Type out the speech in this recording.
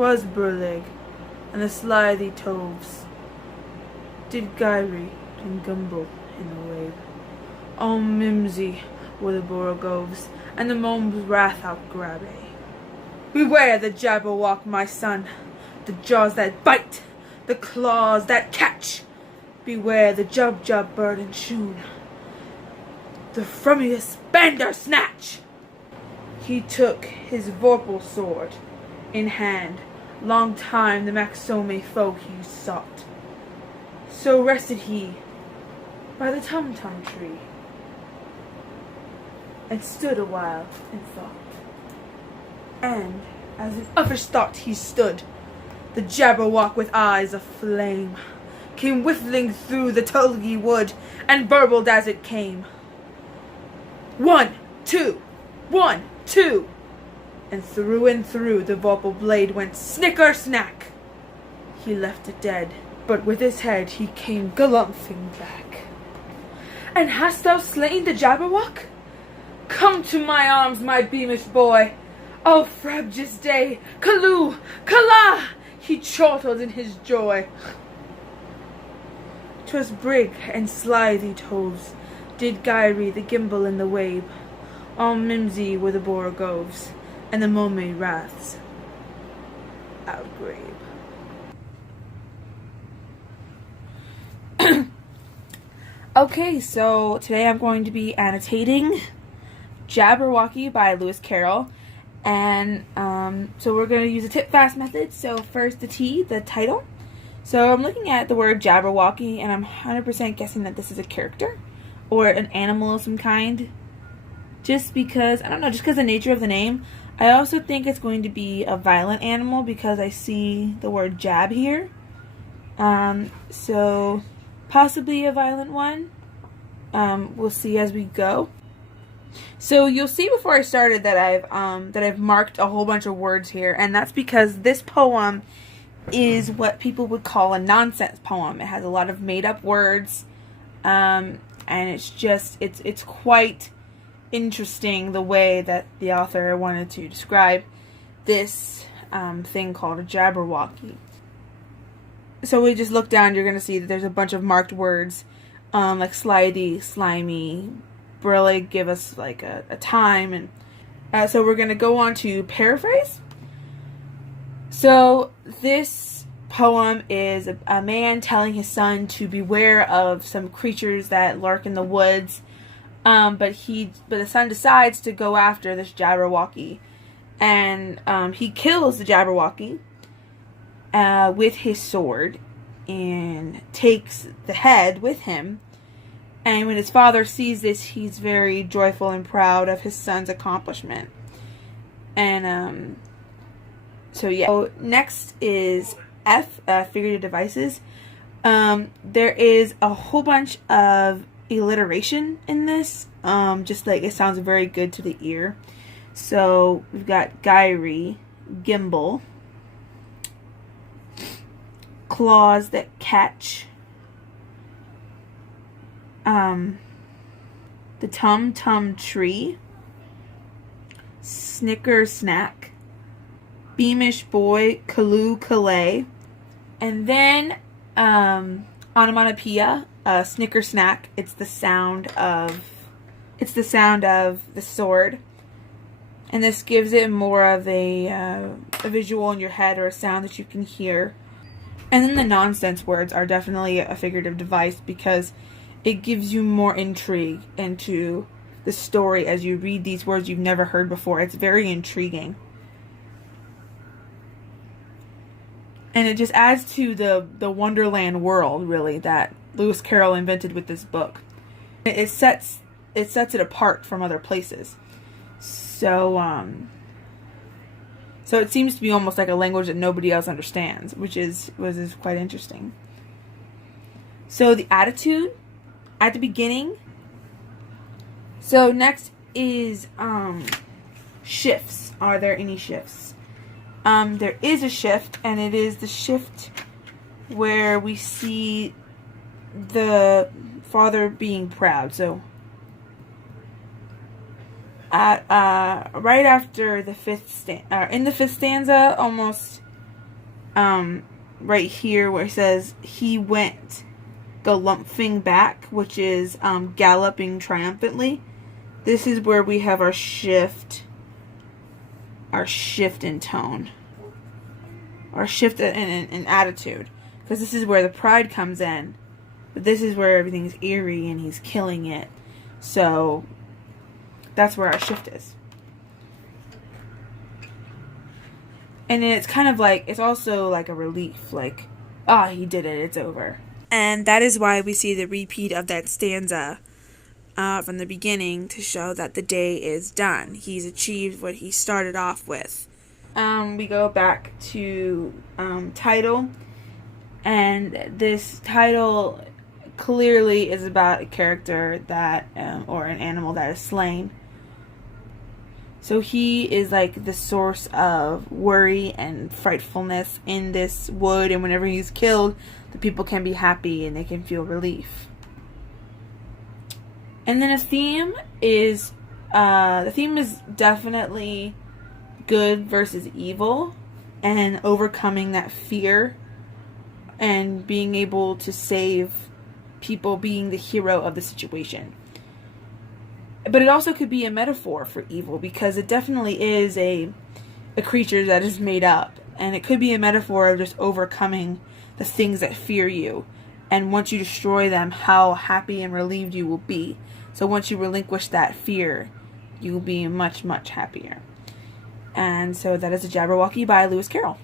'Twas Burlig, and the slithy toves did gyre and gumble in the wave. All mimsy were the borogoves, and the mom's wrath outgrabe. Beware the Jabberwock, my son, the jaws that bite, the claws that catch. Beware the jub bird and shoon, the frumious bandersnatch. He took his vorpal sword in hand, long time the Maxome foe he sought. So rested he by the tum-tum tree, and stood a while in thought. And as in uffish thought he stood, the Jabberwock with eyes aflame came whiffling through the tulgey wood, and burbled as it came. 1, 2, 1, 2, and through the vorpal blade went snicker-snack. He left it dead, but with his head he came galumphing back. And hast thou slain the Jabberwock? Come to my arms, my beamish boy. O frabjous day, Callooh, Calla, he chortled in his joy. 'Twas brig and slithy toves did gyre the gimble in the wabe. All mimsy were the borogoves, and the mommy wraths outgrabe. Okay, so today I'm going to be annotating Jabberwocky by Lewis Carroll. And so we're going to use a tip fast method. So first the T, the title. So I'm looking at the word Jabberwocky, and I'm 100% guessing that this is a character or an animal of some kind. Just because, I don't know, just because of the nature of the name. I also think it's going to be a violent animal because I see the word jab here. So possibly a violent one. We'll see as we go. So you'll see before I started that I've marked a whole bunch of words here, and that's because this poem is what people would call a nonsense poem. It has a lot of made-up words, and it's quite interesting the way that the author wanted to describe this thing called a Jabberwocky. So we just look down, you're going to see that there's a bunch of marked words, like slithy, slimy, Burlig give us like a time, and so we're going to go on to paraphrase. So this poem is a man telling his son to beware of some creatures that lurk in the woods, but the son decides to go after this Jabberwocky, and he kills the Jabberwocky with his sword and takes the head with him. And when his father sees this, he's very joyful and proud of his son's accomplishment. And so yeah. So next is F, figurative devices. There is a whole bunch of alliteration in this. Just like it sounds very good to the ear. So we've got gyre, gimble, claws that catch, the tum-tum tree, snicker-snack, beamish boy, Callooh, Callay, and then onomatopoeia, snicker-snack. It's the sound of the sword, and this gives it more of a visual in your head or a sound that you can hear. And then the nonsense words are definitely a figurative device because it gives you more intrigue into the story as you read these words you've never heard before. It's very intriguing. And it just adds to the Wonderland world, really, that Lewis Carroll invented with this book. It sets it apart from other places. So it seems to be almost like a language that nobody else understands, which is quite interesting. So the attitude at the beginning. So next is shifts. Are there any shifts? There is a shift, and it is the shift where we see the father being proud. So right after the fifth stanza, in the fifth stanza, almost right here where it says he went galumphing back, which is galloping triumphantly. This is where we have our shift in tone, our shift in attitude, because this is where the pride comes in, but this is where everything's eerie and he's killing it. So that's where our shift is. And it's kind of like, it's also like a relief, like, he did it, it's over. And that is why we see the repeat of that stanza from the beginning, to show that the day is done. He's achieved what he started off with. We go back to title, and this title clearly is about a character that, or an animal that is slain. So he is like the source of worry and frightfulness in this wood, and whenever he's killed, the people can be happy and they can feel relief. And then the theme is definitely good versus evil, and overcoming that fear and being able to save people, being the hero of the situation. But it also could be a metaphor for evil, because it definitely is a creature that is made up, and it could be a metaphor of just overcoming the things that fear you, and once you destroy them, how happy and relieved you will be. So once you relinquish that fear, you will be much, much happier. And so that is a Jabberwocky by Lewis Carroll.